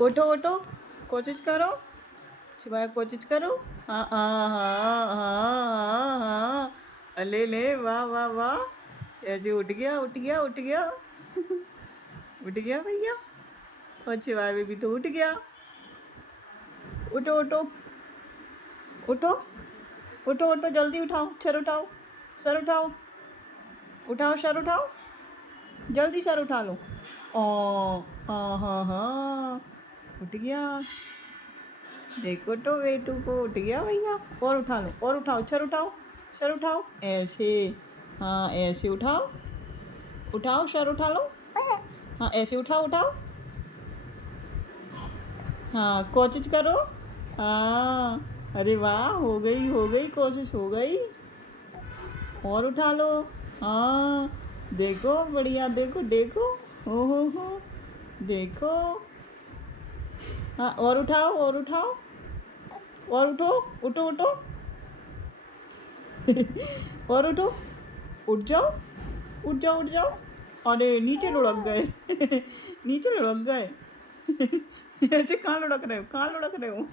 उठो उठो, कोशिश करो। शिवाय कोशिश करो। हाँ हाँ हाँ हाँ हाँ। अले ले, वाह वाह वाह, ऐसे उठ गया उठ गया उठ गया। उठ गया भैया। और शिवाय बेबी तो उठ गया। उठो उठो उठो उठो उठो, जल्दी उठाओ, सर उठाओ, सर उठाओ, उठाओ सर उठाओ, जल्दी सर उठा लो। ओ हाँ हाँ हाँ, उठ गया। देखो तो बेटू को, उठ गया भैया। और उठा लो, और उठाओ, सर उठाओ, सर उठाओ, ऐसे। हाँ ऐसे उठाओ, उठाओ सर उठा लो। हाँ ऐसे उठाओ उठाओ। हाँ कोशिश करो। हाँ अरे वाह, हो गई कोशिश, हो गई। और उठा लो। हाँ देखो बढ़िया, देखो देखो। हो देखो। हाँ और उठाओ, और उठाओ, और उठो, उठो उठो। और उठो, उठ जाओ, उठ जाओ उठ जाओ। अरे नीचे लुढ़क गए। नीचे लुढ़क गए। ऐसे कहाँ लुढ़क रहे हो, कहाँ लुढ़क रहे हो?